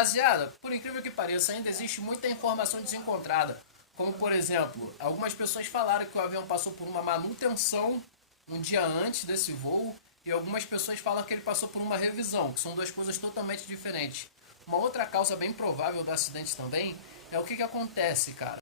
Rapaziada, por incrível que pareça, ainda existe muita informação desencontrada. Como, por exemplo, algumas pessoas falaram que o avião passou por uma manutenção um dia antes desse voo, e algumas pessoas falam que ele passou por uma revisão, que são duas coisas totalmente diferentes. Uma outra causa bem provável do acidente também é o que acontece, cara.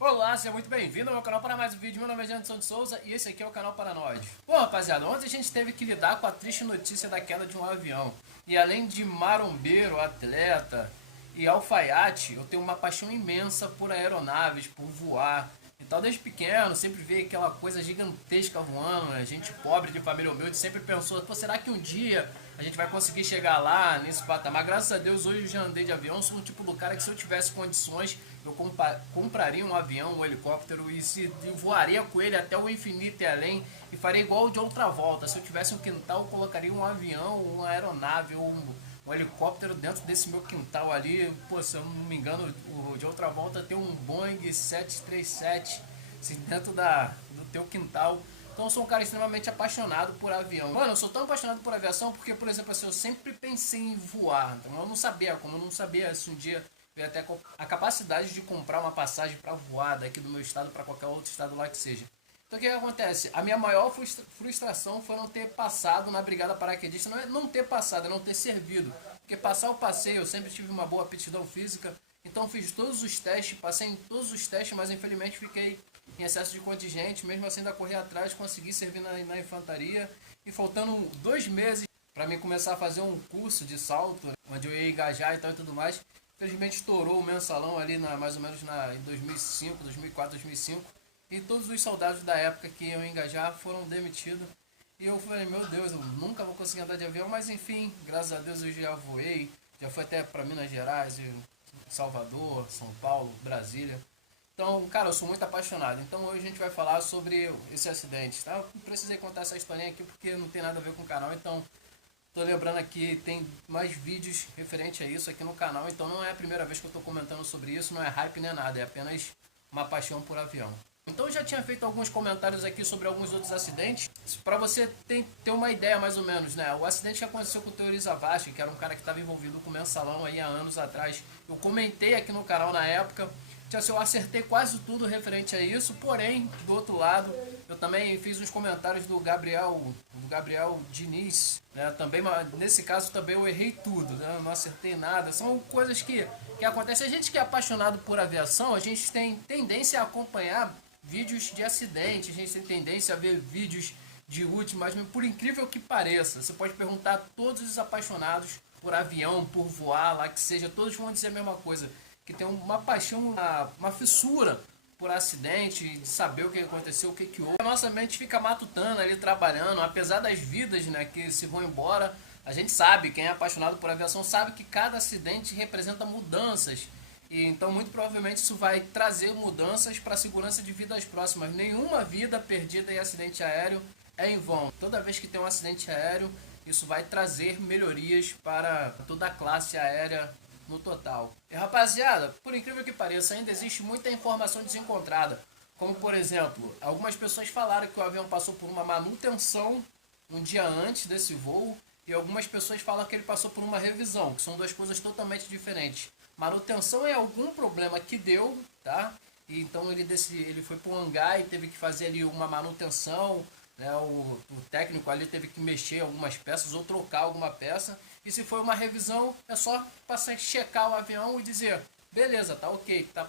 Olá, seja muito bem-vindo ao meu canal para mais um vídeo. Meu nome é Janderson de Souza e esse aqui é o canal Paranoide. Bom, rapaziada, ontem a gente teve que lidar com a triste notícia da queda de um avião. E além de marombeiro, atleta e alfaiate, eu tenho uma paixão imensa por aeronaves, por voar. Então, desde pequeno, sempre vi aquela coisa gigantesca voando, né? Gente pobre de família humilde sempre pensou, pô, será que um dia a gente vai conseguir chegar lá nesse patamar? Graças a Deus, hoje eu já andei de avião, sou um tipo do cara que se eu tivesse condições, eu compraria um avião, um helicóptero e se eu voaria com ele até o infinito e além e faria igual o de outra volta. Se eu tivesse um quintal, eu colocaria um avião, uma aeronave ou um helicóptero dentro desse meu quintal ali. Pô, se eu não me engano, o de outra volta tem um Boeing 737 assim, dentro do teu quintal. Então eu sou um cara extremamente apaixonado por avião. Mano, eu sou tão apaixonado por aviação porque, por exemplo, assim, eu sempre pensei em voar. Então eu não sabia como, eu não sabia se um dia eu ia ter a capacidade de comprar uma passagem para voar daqui do meu estado para qualquer outro estado lá que seja. Então o que acontece? A minha maior frustração foi não ter passado na brigada paraquedista. Não é não ter passado, é não ter servido. Porque passar o passeio, eu sempre tive uma boa aptidão física. Então fiz todos os testes, passei em todos os testes, mas infelizmente fiquei em excesso de contingente. Mesmo assim ainda corri atrás, consegui servir na infantaria. E faltando 2 meses para mim começar a fazer um curso de salto, né, onde eu ia engajar e tal e tudo mais. Infelizmente estourou o mensalão ali mais ou menos em 2005, 2004, 2005. E todos os soldados da época que iam engajar foram demitidos. E eu falei, meu Deus, eu nunca vou conseguir andar de avião, mas enfim, graças a Deus eu já voei, já fui até para Minas Gerais, Salvador, São Paulo, Brasília. Então, cara, eu sou muito apaixonado. Então hoje a gente vai falar sobre esse acidente, tá? Eu precisei contar essa historinha aqui porque não tem nada a ver com o canal, então tô lembrando aqui, tem mais vídeos referente a isso aqui no canal, então não é a primeira vez que eu tô comentando sobre isso, não é hype nem nada, é apenas uma paixão por avião. Então eu já tinha feito alguns comentários aqui sobre alguns outros acidentes, para você ter uma ideia mais ou menos, né? O acidente que aconteceu com o Teori Zavascki, que era um cara que estava envolvido com o mensalão aí há anos atrás, eu comentei aqui no canal na época, assim, eu acertei quase tudo referente a isso, porém, do outro lado, eu também fiz uns comentários do Gabriel Diniz, né? Também, nesse caso também eu errei tudo, né? Eu não acertei nada, são coisas que acontecem. A gente que é apaixonado por aviação, a gente tem tendência a acompanhar vídeos de acidente, a gente tem tendência a ver vídeos de últimas, mas por incrível que pareça, você pode perguntar a todos os apaixonados por avião, por voar, lá que seja, todos vão dizer a mesma coisa, que tem uma paixão, uma fissura por acidente, de saber o que aconteceu, o que houve. A nossa mente fica matutando ali, trabalhando, apesar das vidas, né, que se vão embora, a gente sabe, quem é apaixonado por aviação sabe que cada acidente representa mudanças. E então, muito provavelmente, isso vai trazer mudanças para a segurança de vidas próximas. Nenhuma vida perdida em acidente aéreo é em vão. Toda vez que tem um acidente aéreo, isso vai trazer melhorias para toda a classe aérea no total. E rapaziada, por incrível que pareça, ainda existe muita informação desencontrada. Como, por exemplo, algumas pessoas falaram que o avião passou por uma manutenção um dia antes desse voo, e algumas pessoas falam que ele passou por uma revisão, que são duas coisas totalmente diferentes. Manutenção é algum problema que deu, tá? E então ele foi para o hangar e teve que fazer ali uma manutenção, né? O técnico ali teve que mexer algumas peças ou trocar alguma peça. E se for uma revisão, é só passar checar o avião e dizer, beleza, tá ok, tá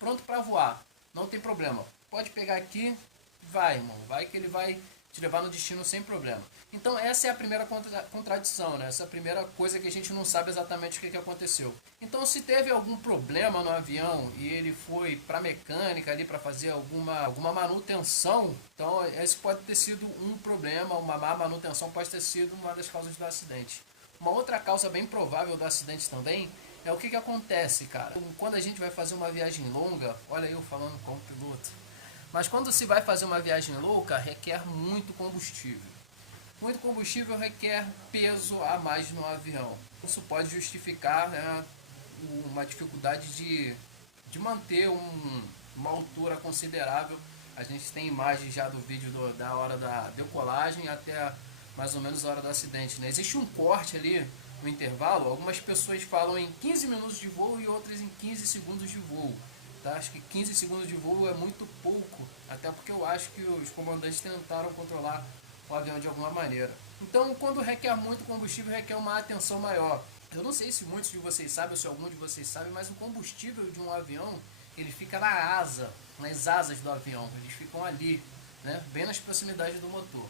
pronto para voar, não tem problema. Pode pegar aqui, vai, irmão, vai que ele vai te levar no destino sem problema. Então essa é a primeira contradição, né? Essa é a primeira coisa que a gente não sabe exatamente o que aconteceu. Então se teve algum problema no avião e ele foi para mecânica ali para fazer alguma manutenção, então esse pode ter sido um problema, uma má manutenção pode ter sido uma das causas do acidente. Uma outra causa bem provável do acidente também é o que acontece, cara. Quando a gente vai fazer uma viagem longa, olha eu falando como piloto, mas quando se vai fazer uma viagem louca, requer muito combustível. Muito combustível requer peso a mais no avião. Isso pode justificar, né, uma dificuldade de manter uma altura considerável A gente tem imagens já do vídeo da hora da decolagem até mais ou menos a hora do acidente, né? Existe um corte ali no intervalo, algumas pessoas falam em 15 minutos de voo e outras em 15 segundos de voo. Tá? Acho que 15 segundos de voo é muito pouco, até porque eu acho que os comandantes tentaram controlar o avião de alguma maneira. Então, quando requer muito combustível, requer uma atenção maior. Eu não sei se muitos de vocês sabem ou se algum de vocês sabe, mas o combustível de um avião, ele fica na asa, nas asas do avião, eles ficam ali, né? Bem nas proximidades do motor.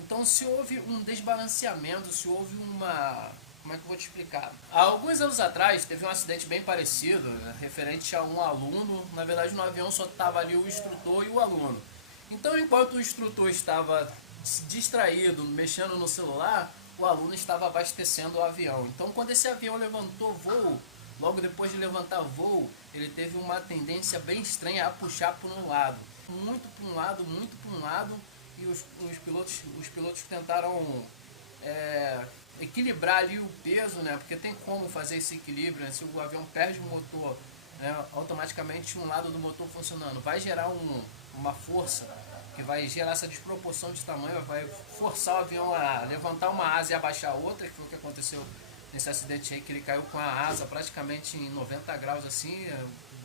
Então, se houve um desbalanceamento, se houve uma... Como é que eu vou te explicar? Há alguns anos atrás, teve um acidente bem parecido, né, referente a um aluno. Na verdade, no avião só estava ali o instrutor e o aluno. Então, enquanto o instrutor estava distraído, mexendo no celular, o aluno estava abastecendo o avião. Então, quando esse avião levantou voo, logo depois de levantar voo, ele teve uma tendência bem estranha a puxar por um lado. Muito para um lado, muito para um lado. E os pilotos tentaram equilibrar ali o peso, né? Porque tem como fazer esse equilíbrio, né? Se o avião perde o motor, né? Automaticamente um lado do motor funcionando vai gerar uma força que vai gerar essa desproporção de tamanho, vai forçar o avião a levantar uma asa e abaixar outra, que foi o que aconteceu nesse acidente aí, que ele caiu com a asa praticamente em 90 graus assim,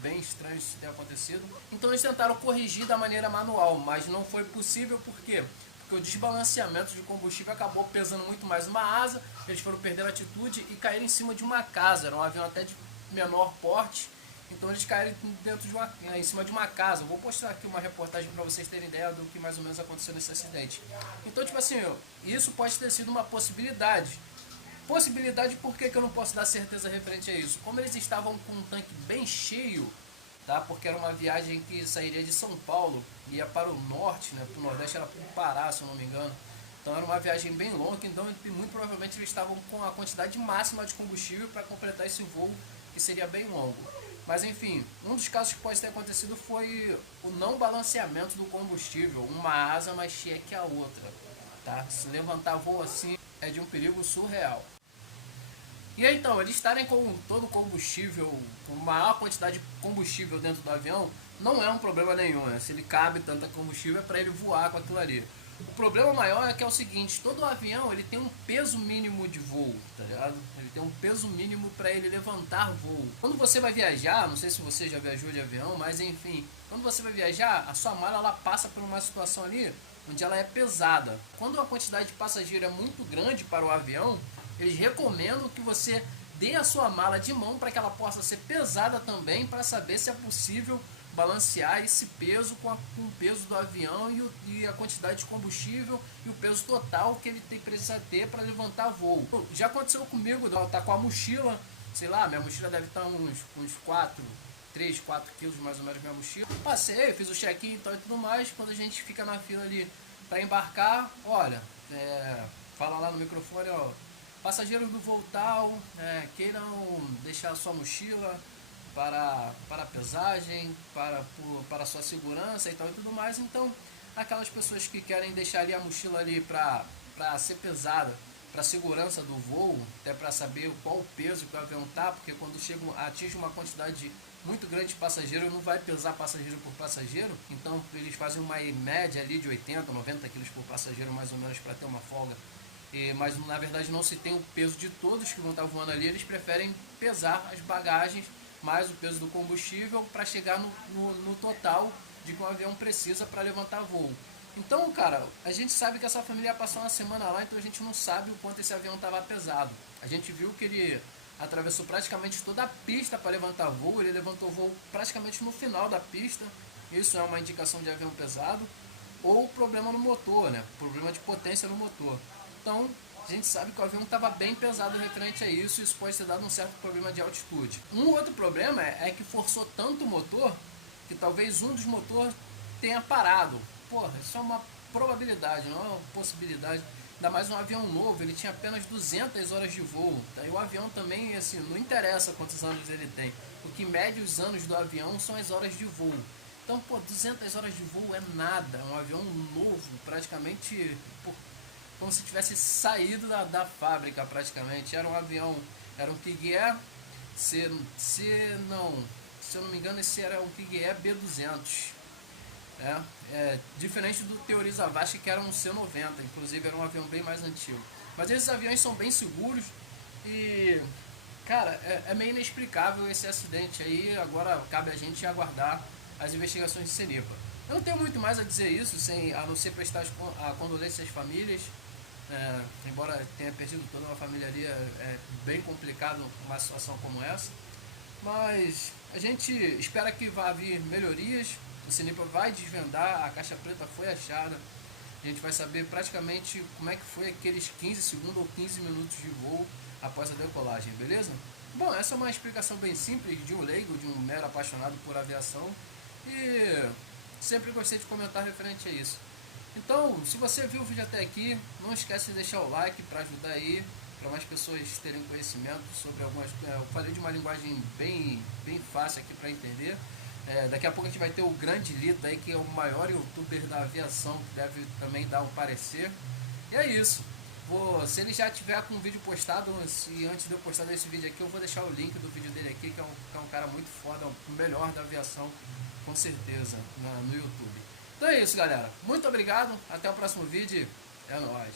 bem estranho isso ter acontecido. Então eles tentaram corrigir da maneira manual, mas não foi possível. Por quê? Porque o desbalanceamento de combustível acabou pesando muito mais uma asa, eles foram perdendo altitude e caíram em cima de uma casa. Era um avião até de menor porte, então eles caíram dentro de em cima de uma casa. Eu vou postar aqui uma reportagem para vocês terem ideia do que mais ou menos aconteceu nesse acidente. Então, tipo assim, isso pode ter sido uma possibilidade. Possibilidade, por que eu não posso dar certeza referente a isso? Como eles estavam com um tanque bem cheio, tá? Porque era uma viagem que sairia de São Paulo, ia para o norte, né? Para o nordeste, era para o Pará, se eu não me engano. Então era uma viagem bem longa, então muito provavelmente eles estavam com a quantidade máxima de combustível para completar esse voo, que seria bem longo. Mas enfim, um dos casos que pode ter acontecido foi o não balanceamento do combustível, uma asa mais cheia que a outra, tá? Se levantar voo assim é de um perigo surreal. E aí, então, eles estarem com todo o combustível, com maior quantidade de combustível dentro do avião, não é um problema nenhum, né? Se ele cabe tanta combustível é para ele voar com aquilo ali. O problema maior é que é o seguinte, todo avião ele tem um peso mínimo de voo, tá ligado? Ele tem um peso mínimo para ele levantar voo. Quando você vai viajar, não sei se você já viajou de avião, mas enfim, quando você vai viajar, a sua mala ela passa por uma situação ali onde ela é pesada. Quando a quantidade de passageiro é muito grande para o avião, eles recomendam que você dê a sua mala de mão para que ela possa ser pesada também, para saber se é possível balancear esse peso com o peso do avião e a quantidade de combustível e o peso total que ele precisa ter para levantar voo. Já aconteceu comigo, eu estar com a mochila, sei lá, minha mochila deve estar uns 3, 4 quilos mais ou menos minha mochila. Passei, fiz o check-in e tudo mais. Quando a gente fica na fila ali para embarcar, olha, fala lá no microfone, ó, passageiros do voo tal, queiram deixar a sua mochila para a pesagem, para a sua segurança e tal e tudo mais. Então, aquelas pessoas que querem deixar ali a mochila ali para ser pesada, para a segurança do voo, até para saber qual o peso que o avião tá, porque quando atinge uma quantidade muito grande de passageiros, não vai pesar passageiro por passageiro, então eles fazem uma média ali de 80, 90 quilos por passageiro mais ou menos para ter uma folga. Mas na verdade não se tem o peso de todos que vão estar voando ali, eles preferem pesar as bagagens mais o peso do combustível para chegar no total de que o avião precisa para levantar voo. Então, cara, a gente sabe que essa família ia passar uma semana lá, então a gente não sabe o quanto esse avião estava pesado. A gente viu que ele atravessou praticamente toda a pista para levantar voo, ele levantou voo praticamente no final da pista, isso é uma indicação de avião pesado, ou problema no motor, né? Problema de potência no motor. Então, a gente sabe que o avião estava bem pesado referente a isso, e isso pode ter dado um certo problema de altitude. Um outro problema é que forçou tanto o motor, que talvez um dos motores tenha parado. Porra, isso é uma probabilidade, não é uma possibilidade. Ainda mais um avião novo, ele tinha apenas 200 horas de voo. Tá? E o avião também, assim, não interessa quantos anos ele tem. O que mede os anos do avião são as horas de voo. Então, pô, 200 horas de voo é nada. É um avião novo, praticamente como se tivesse saído da fábrica, praticamente. Era um avião, era um King Air, se eu não me engano, esse era um King Air B200. né? Diferente do Teori Zavascki, que era um C-90, inclusive era um avião bem mais antigo. Mas esses aviões são bem seguros e, cara, é meio inexplicável esse acidente aí. Agora cabe a gente aguardar as investigações de Cenipa. Eu não tenho muito mais a dizer isso, a não ser prestar a condolência às famílias. Embora tenha perdido toda uma família ali, é bem complicado uma situação como essa. Mas a gente espera que vá vir melhorias. O Cenipa vai desvendar, a caixa preta foi achada. A gente vai saber praticamente como é que foi aqueles 15 segundos ou 15 minutos de voo após a decolagem, beleza? Bom, essa é uma explicação bem simples de um leigo, de um mero apaixonado por aviação. E sempre gostei de comentar referente a isso. Então, se você viu o vídeo até aqui, não esquece de deixar o like para ajudar aí, para mais pessoas terem conhecimento sobre algumas... eu falei de uma linguagem bem fácil aqui para entender. Daqui a pouco a gente vai ter o grande Lito aí, que é o maior youtuber da aviação, que deve também dar um parecer. E é isso. Se ele já tiver com o vídeo postado, se antes de eu postar esse vídeo aqui, eu vou deixar o link do vídeo dele aqui, que é um cara muito foda, o melhor da aviação, com certeza, no YouTube. Então é isso, galera. Muito obrigado. Até o próximo vídeo. É nóis.